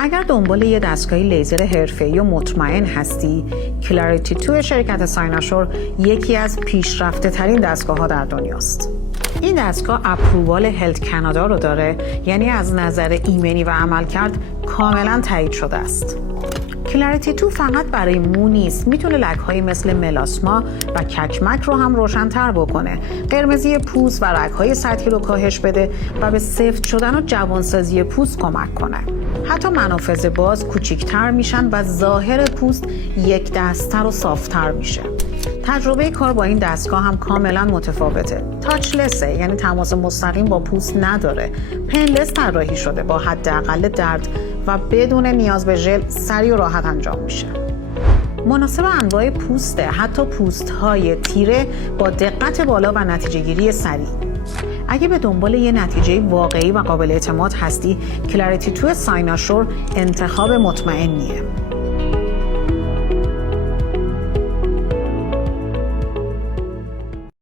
اگر دنبال یه دستگاه لیزر حرفه‌ای و مطمئن هستی، کلاریتی 2 شرکت سایناشور یکی از پیشرفته ترین دستگاه ها در دنیاست. این دستگاه اپرووال هلت کانادا رو داره، یعنی از نظر ایمنی و عملکرد کاملا تایید شده است. کلاریتی 2 فقط برای مو نیست، میتونه لک‌های مثل ملاسما و ککمک رو هم روشن‌تر بکنه، قرمزی پوست و رگ‌های سطحی رو کاهش بده و به سفت شدن و جوانسازی پوست کمک کنه. حتی منافذ باز کوچیک‌تر میشن و ظاهر پوست یک دست‌تر و صافتر میشه. تجربه کار با این دستگاه هم کاملا متفاوته. تاچلسه، یعنی تماس مستقیم با پوست نداره. پنلس طراحی شده، با حداقل درد و بدون نیاز به ژل سریع و راحت انجام میشه. مناسب انواع پوسته، حتی پوست‌های تیره با دقت بالا و نتیجه‌گیری سریع. اگه به دنبال یه نتیجه واقعی و قابل اعتماد هستی، کلاریتی 2 سایناشور انتخاب مطمئنیه.